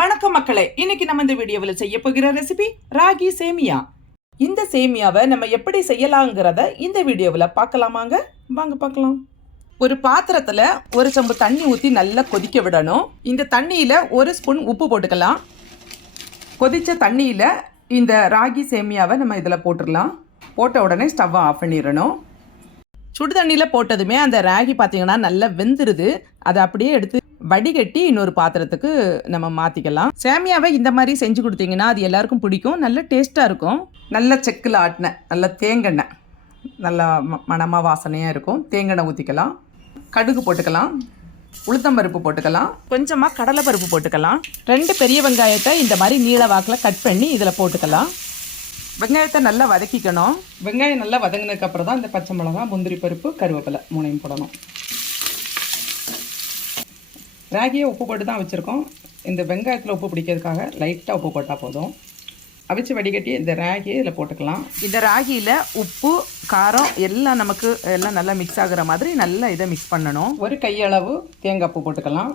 வணக்கம் மக்களே இன்னைக்கு நம்ம இந்த வீடியோவில் செய்ய போகிற ரெசிபி ராகி சேமியா. இந்த சேமியாவை நம்ம எப்படி செய்யலாங்கிறத இந்த வீடியோவில் பார்க்கலாமாங்க? வாங்க பார்க்கலாம். ஒரு பாத்திரத்தில் ஒரு சம்பு தண்ணி ஊற்றி நல்லா கொதிக்க விடணும். இந்த தண்ணியில் ஒரு ஸ்பூன் உப்பு போட்டுக்கலாம். கொதித்த தண்ணியில் இந்த ராகி சேமியாவை நம்ம இதில் போட்டுடலாம். போட்ட உடனே ஸ்டவ்வை ஆஃப் பண்ணிடணும். சுடு தண்ணியில் போட்டதுமே அந்த ராகி பார்த்தீங்கன்னா நல்லா வெந்துருது. அதை அப்படியே எடுத்து வடிகட்டி இன்னொரு பாத்திரத்துக்கு நம்ம மாற்றிக்கலாம் சேமியாவை இந்த மாதிரி செஞ்சு கொடுத்தீங்கன்னா அது எல்லாருக்கும் பிடிக்கும். நல்ல டேஸ்ட்டாக இருக்கும். நல்ல செக்கில் ஆட்டின நல்ல தேங்கெண்ணெய் நல்லா ம- மணமா வாசனையாக இருக்கும். தேங்கெண்ணெய் ஊற்றிக்கலாம் கடுகு போட்டுக்கலாம். உளுத்தம்பருப்பு போட்டுக்கலாம். கொஞ்சமாக கடலைப்பருப்பு போட்டுக்கலாம். ரெண்டு பெரிய வெங்காயத்தை இந்த மாதிரி நீள வாக்கில் கட் பண்ணி இதில் போட்டுக்கலாம். வெங்காயத்தை நல்லா வதக்கிக்கணும். வெங்காயம் நல்லா வதங்கினதுக்கு அப்புறம் தான் இந்த பச்சை மிளகா முந்திரி பருப்பு கருவேப்பிலை மூணையும் போடணும். ராகியை உப்பு போட்டு தான் வச்சுருக்கோம் இந்த வெங்காயத்தில் உப்பு பிடிக்கிறதுக்காக லைட்டாக உப்பு போட்டால் போதும். அவிச்சு வடிகட்டி இந்த ராகியை இதில் போட்டுக்கலாம். இந்த ராகியில் உப்பு காரம் எல்லாம் நமக்கு எல்லாம் நல்லா மிக்ஸ் ஆகுற மாதிரி நல்லா இதை மிக்ஸ் பண்ணணும். ஒரு கையளவு தேங்காய் பூ போட்டுக்கலாம்.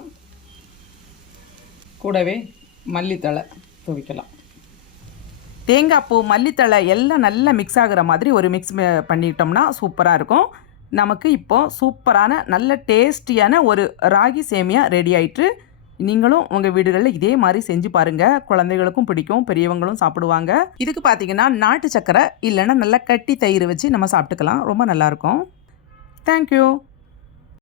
கூடவே மல்லித்தழை துவிக்கலாம். தேங்காய் பூ மல்லித்தழை எல்லாம் நல்லா மிக்ஸ் ஆகுற மாதிரி ஒரு மிக்ஸ் பண்ணிட்டோம்னா சூப்பராக இருக்கும். நமக்கு இப்போ சூப்பரான நல்ல டேஸ்டியான ஒரு ராகி சேமியா ரெடி ஆயிட்டு நீங்களும் உங்கள் வீடுகளில் இதே மாதிரி செஞ்சு பாருங்கள் குழந்தைகளுக்கும் பிடிக்கும் பெரியவங்களும் சாப்பிடுவாங்க. இதுக்கு பார்த்தீங்கன்னா நாட்டு சக்கரை இல்லைன்னா நல்லா கட்டி தயிர் வச்சு நம்ம சாப்பிட்டுக்கலாம். ரொம்ப நல்லாயிருக்கும் தேங்க்யூ